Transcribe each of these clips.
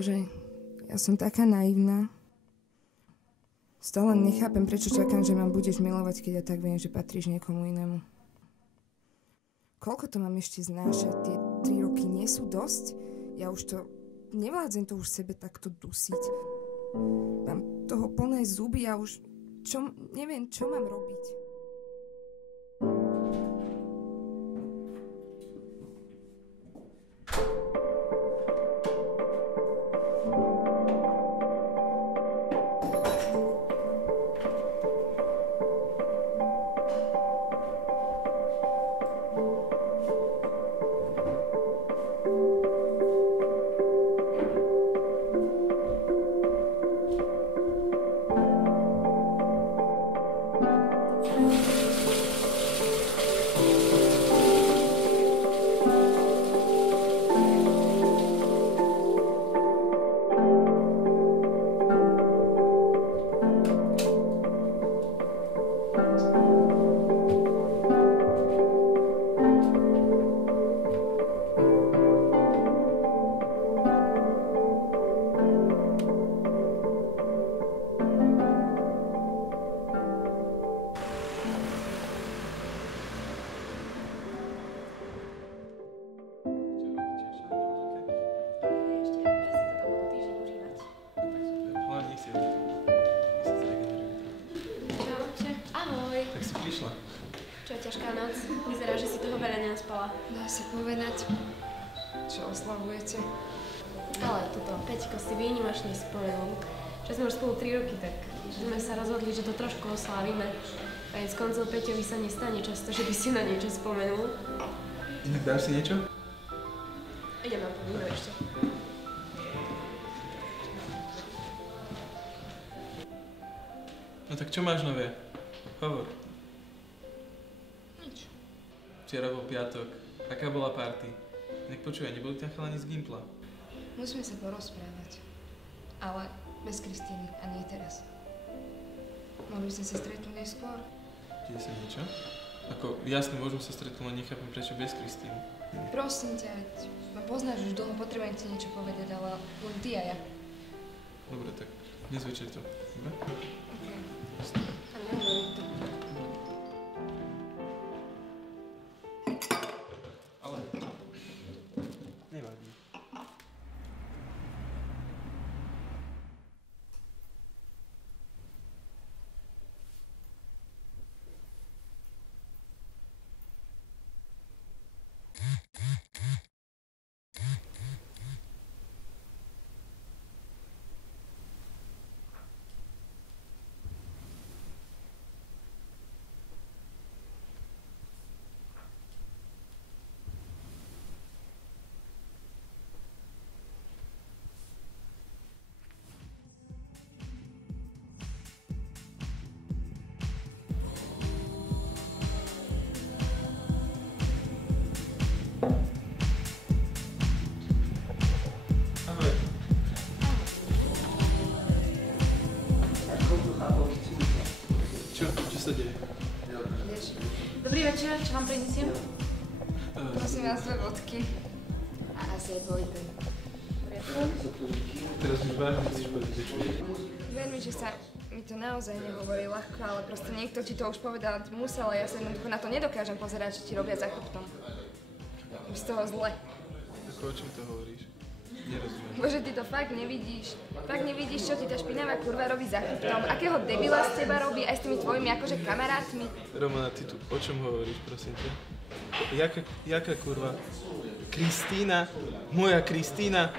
Bože, ja som taká naivná. Stále nechápem, prečo čakám, že ma budeš milovať, keď ja tak viem, že patríš niekomu inému. Koľko to mám ešte znášať? Tie 3 roky nie sú dosť? Ja už to... Nevládzem to už sebe takto dusiť. Mám toho plné zuby a už... Neviem, čo mám robiť. Ťažká noc. Vyzerá, že si toho veľa nenaspala. Dá sa povedať, čo oslavujete. Ale toto, Peťko si výnimočne spomenul, že sme už spolu 3 roky, tak sme sa rozhodli, že to trošku oslávime. Koniec koncov Peťovi sa nestane často, že by si na niečo spomenul. Inak dáš si niečo? Idem na to víno ešte. No tak čo máš nové? Hovor. Včera bol piatok. Aká bola party? Nech počúvaj, neboli tam chalani z Gimpla? Musíme sa porozprávať. Ale bez Kristíny a nie teraz. Mohli by sme sa stretnúť aj skôr. Deje sa niečo? Ako, jasne, môžeme sa stretnúť, len nechápem, prečo bez Kristíny. Prosím ťa, ma poznáš už dlho, potrebujem ti niečo povedať, ale len ty a ja. Dobre, tak dnes večer to. Dobre? OK. A nehovorím to. Nevadí. Čo sa deje? Dobrý večer, čo vám prinesiem? Prosím vás, 2 vodky. A asi aj dvojité. Teraz už vážne chceš povedať, že čo je? Ver mi, že sa mi to naozaj nehovorí ľahko, ale proste niekto ti to už povedal, musel, a ja sa jednoducho na to nedokážem pozerať, čo ti robia za chrbtom. Už z toho zle. Ako o čom to hovoríš? Nerozumiem. Bože, ty to fakt nevidíš. Fakt nevidíš, čo ti tá špinavá kurva robí za chrbtom. Akého debila z teba robí aj s tými tvojimi akože kamarátmi. Romana, ty tu o čom hovoríš, prosím ťa? Jaká kurva? Kristína? Moja Kristína?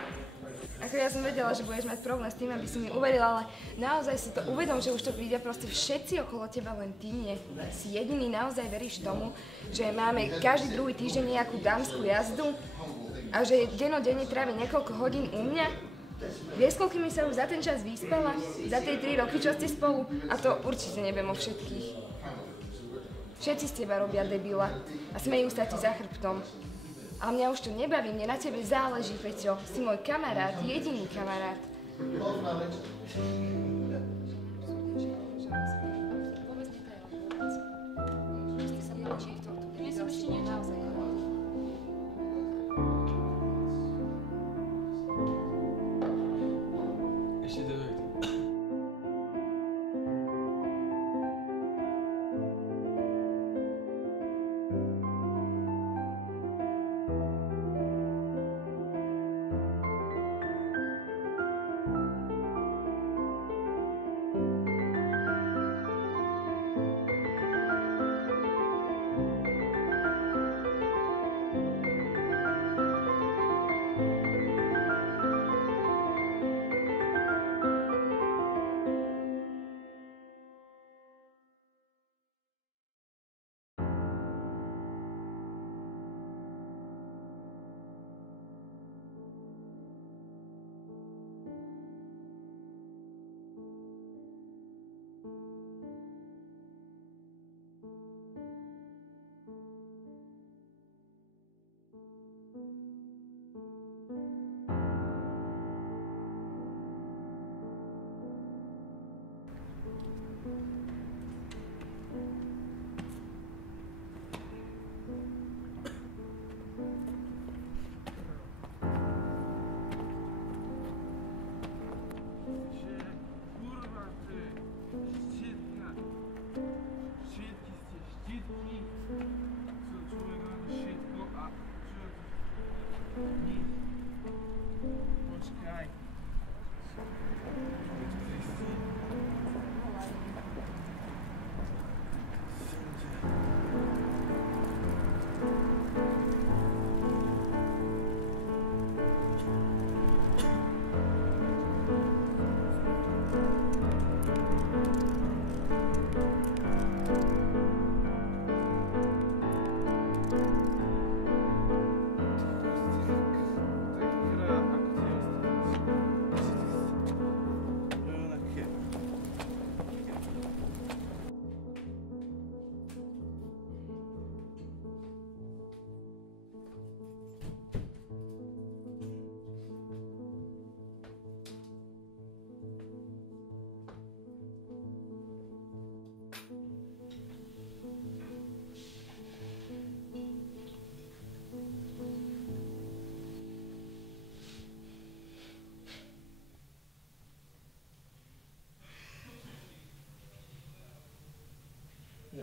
Ako ja som vedela, že budeš mať problém s tým, aby si mi uverila, ale naozaj si to uvedom, že už to príde proste všetci okolo teba, len ty nie. Si jediný naozaj veríš tomu, že máme každý druhý týždeň nejakú dámsku jazdu a že dennodenne trávi niekoľko hodín u mňa. Vieš, koľkými sa už za ten čas vyspala? Za tie 3 roky, čo ste spolu? A to určite neviem o všetkých. Všetci z teba robia debila a smejú sa ti za chrbtom. Ale mňa už to nebaví, mne na tebe záleží, Peťo. Si môj kamarát, jediný kamarát.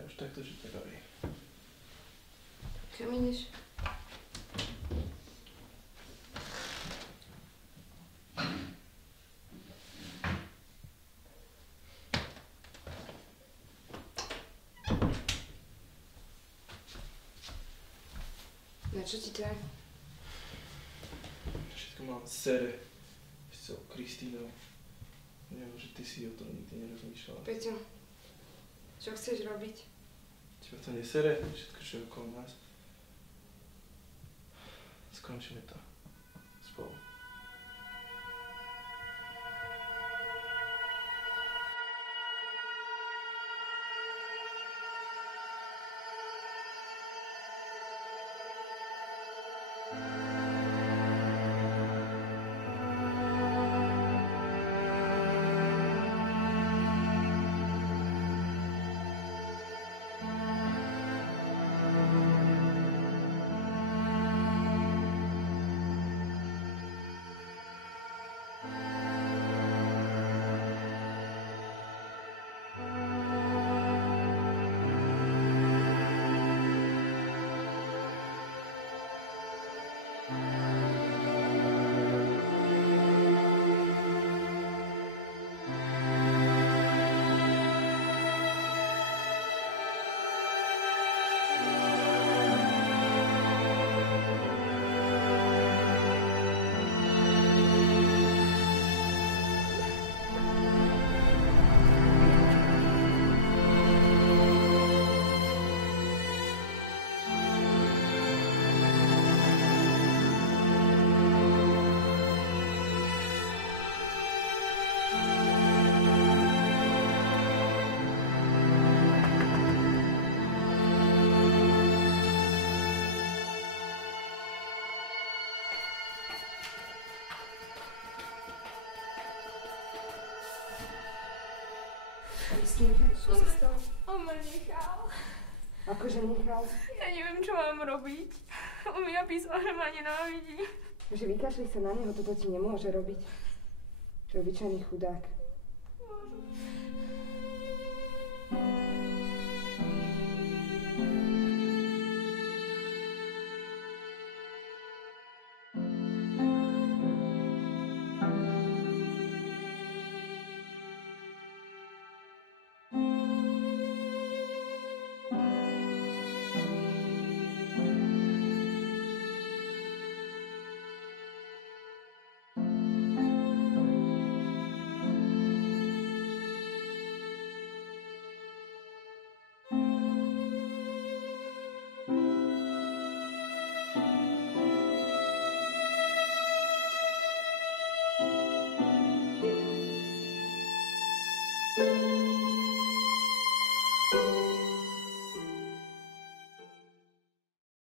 už takto, že to robí. Kam ideš? Na čo ti to je? Všetko mám sere s celou Kristínou. Neviem, že ty si o tom nikdy nerozmýšľala. Peťo, čo chceš robiť? Teba to nesere? Všetko, čo je okolo nás. Skončíme to. Spolu. Kristýnka, čo sa stalo? On ma nechal. Akože nechal? Ja neviem, čo mám robiť. On mi napísal, že ma nenávidí. Že vykašli sa na neho, toto ti nemôže robiť. To je obyčajný chudák. Bože.